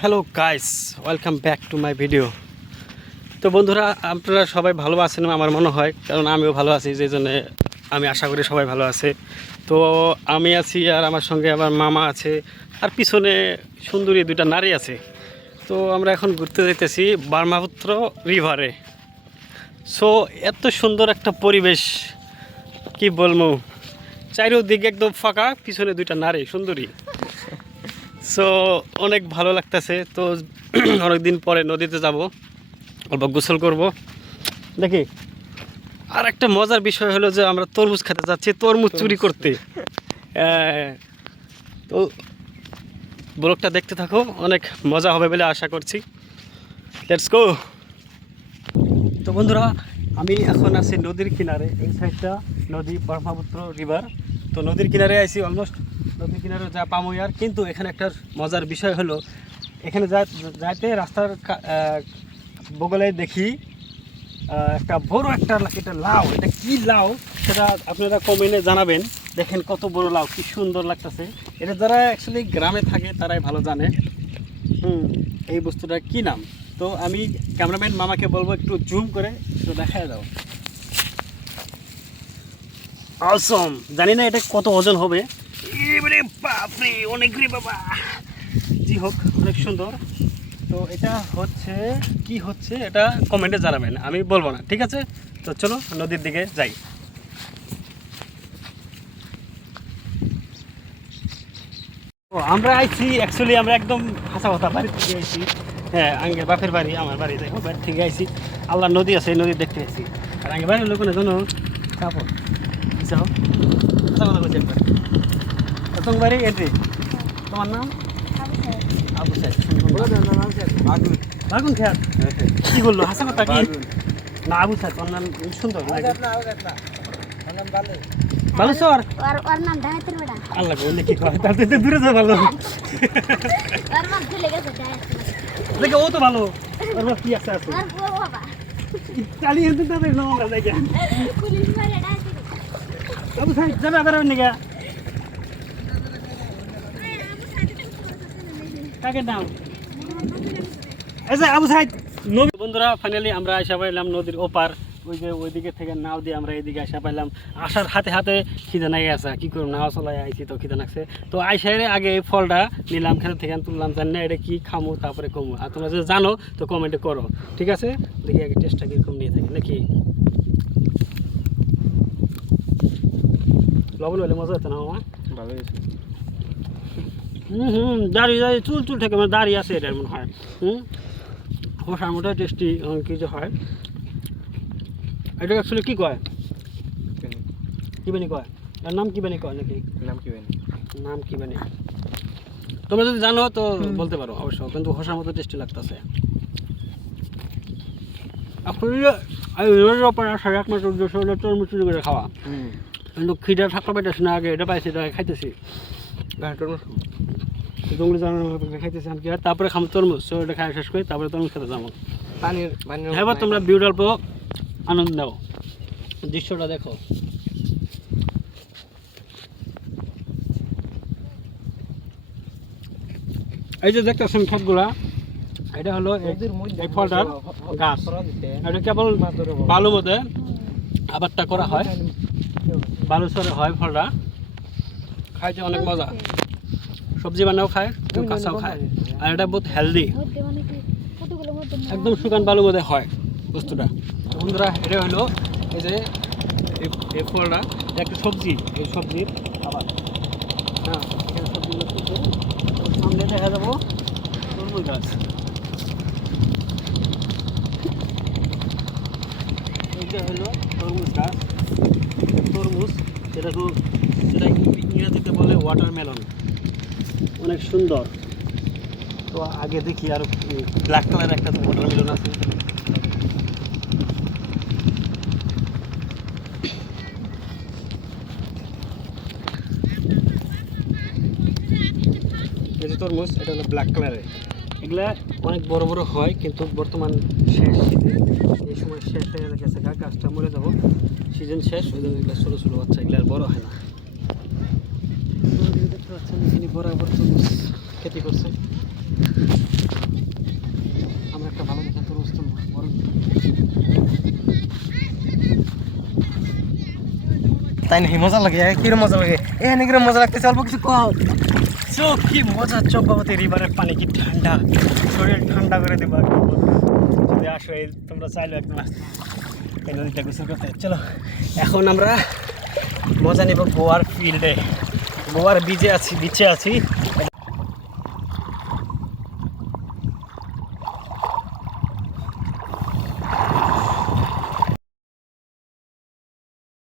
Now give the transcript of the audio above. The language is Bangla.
Hello guys, welcome back to my video. তো বন্ধুরা, আপনারা সবাই ভালো আছেন আমার মনে হয়, কারণ আমিও ভালো আছি, যে জন্য আমি আশা করি সবাই ভালো আছে। তো আমি আছি, আর আমার সঙ্গে আমার মামা আছে, আর পিছনে সুন্দরী দুইটা নারী আছে। তো আমরা এখন ঘুরতে যাইতেছি ব্রহ্মপুত্র রিভারে। সো এত সুন্দর একটা পরিবেশ, কি বলবো, চারিদিকে একদম ফাঁকা, পিছনে দুইটা নারী সুন্দরী। সো অনেক ভালো লাগতেছে। তো অনেকদিন পরে নদীতে যাব, অল্প গোসল করব। দেখি, আর একটা মজার বিষয় হলো যে আমরা তরমুজ খেতে যাচ্ছি, তরমুজ চুরি করতে। তো ব্লগটা দেখতে থাকো, অনেক মজা হবে বলে আশা করছি। Let's go. তো বন্ধুরা, আমি এখন আছি নদীর কিনারে, এই সাইডটা নদী, ব্রহ্মপুত্র রিভার। তো নদীর কিনারে আইছি, অলমোস্ট নদীর কিনারে যা পামই। আর কিন্তু এখানে একটা মজার বিষয় হলো, এখানে যাইতে রাস্তার বগলে দেখি একটা বড় একটা এটা লাউ। এটা কি লাউ সেটা আপনারা কমেন্টে জানাবেন। দেখেন কত বড় লাউ, কি সুন্দর লাগতেছে। এটা যারা অ্যাকচুয়ালি গ্রামে থাকে তারাই ভালো জানে এই বস্তুটার কি নাম। তো আমি ক্যামেরাম্যান মামাকে বলবো একটু জুম করে একটু দেখায় দাও। অসম, জানি না এটা কত ওজন হবে। এবারে বাপরে, অনেক রে বাবা। জি হোক, অনেক সুন্দর। তো এটা হচ্ছে কি হচ্ছে এটা কমেন্টে জানাবেন, আমি বলবো না, ঠিক আছে? তো চলো নদীর দিকে যাই। ও আমরা আইছি, অ্যাকচুয়ালি আমরা একদম হাসা কথা বাড়ি থেকে আইছি। হ্যাঁ, আঙ্গের বাপের বাড়ি, আমার বাড়ি, দেখো বাড়ি থেকে আইছি। আল্লাহ নদী আছে, এই নদী দেখতে আইছি। আর আঙ্গের বাড়ির লোক না জানো কাপড় যাও, হাসা কথা বলছি একবার। তোমার বাড়ি এটি, তোমার নাম? আবু সাইদ। বাগুন খেয়াল কি বললো, হাসা কথা কি না? আবু সাইদ তোমার নাম, সুন্দর বালুচর। আল্লাহ বললে কি করে, তার থেকে দূরে যা ভালো। দেখে ও তো ভালো, ওর কি আছে আছে চালিয়ে তাদের নোংরা জায়গা। আবু সাইদ যাবে আবার নিগা কাকে নাম? এই যে আবু সাইদ। বন্ধুরা, ফাইনালি আমরা আসা পাইলাম নদীর ওপার। ওই যে ওইদিকে থেকে নাও দিয়ে আমরা এইদিকে আসা পাইলাম। আসার হাতে হাতে খিদে নাগে আছে, কী করুন, নাও চলাই আইছি তো খিদে লাগছে। তো আইসার আগে এই ফলটা নিলাম, খেতে থেকে তুললাম, জানি না এটা কি খামো, তারপরে কমু। আর তোমরা যদি জানো তো কমেন্টে করো, ঠিক আছে? দেখি আগে টেস্টটা কীরকম নিয়ে থাকি নাকি। লবণ হলে মজা হতো না মামা? ভালো হয়েছে। দাঁড়িয়ে দাঁড়িয়ে চুল চুল থেকে মানে দাঁড়িয়ে আছে এটার মনে হয়। খোসার মতো টেস্টি কি যে হয়। এটা অ্যাকচুয়ালি কী কয়, কী বানি কয়, এর নাম কী বানি কয় নাকি? নাম কী বানি, নাম কী বানি তোমরা যদি জানো তো বলতে পারো অবশ্য, কিন্তু খোসার মতো টেস্টি লাগতেছে। আসলে একমাত্র উদ্দেশ্য হলো তরমুজ চুরি করে খাওয়া। কিন্তু খিদে থাকতে পাইতেছি না, আগে এটা পাইছি, এটা খাইতেছি। জঙ্গলি জানার খাইতেছি আমি, তারপরে খাম তরমুজ। এটা খাই শেষ করি, তারপরে তরমুজ খেতে যাবো। এবার তোমরা ভিউটা অল্প আনন্দ নাও, দৃশ্যটা দেখো। এই যে দেখতেছেন ক্ষেতগুলা, এটা হলো এই ফলটার গাছ। এটা কেবল বালুর মধ্যে আবারটা করা হয়, বালুচরে হয় ফলটা। খাইতে অনেক মজা, সবজি বানাও খায়, কেউ কাঁচাও খায়। আর এটা বহুত হেলদি, একদম শুকান বালুর মধ্যে হয় বস্তুটা। বন্ধুরা, এটা হলো এই যে এই ফলটা একটা সবজি, এই সবজির আবার হ্যাঁ, এই সবজিগুলো তুলবো। সামনে দেখা যাবো তরমুজ গাছ। এইটা হলো তরমুজ গাছ, তরমুজ। সেটা ইংরেজিতে বলে ওয়াটারমেলন, অনেক সুন্দর। তো আগে দেখি আর ব্ল্যাক কালার একটা ওয়াটারমেলন আছে। এই যে তরমুজ, এটা হলো ব্ল্যাক কালারের। এগুলা অনেক বড় বড় হয়, কিন্তু বর্তমান শেষ শীতে, এই সময় শেষ হয়ে গেছে, গাছটা মরে যাবো, সিজন শেষ। ওই জন্য এগুলো ছোটো ছোটো বাচ্চা, এগুলো আর বড় হয় না। দেখতে পাচ্ছেন এখানে বরাবর তরমুজ খেতে করছে। আমরা একটা ভালো দেখে তোর বুঝতাম বড় তাই নাকি মজা লাগে কিরম মজা লাগে এখানে কিরম মজা লাগতেছে অল্প কিছু কম। চোখ কি মজা, চম্পাবতী রিভারের পানি কি ঠান্ডা, শরীর ঠান্ডা করে দেবো একদম। যদি আসো তোমরা চাইলে একদম আসতে এই নদীতে গোসল করতে। চলো এখন আমরা মজা নেব গোয়ার ফিল্ডে, গোয়ার বিচে আছি।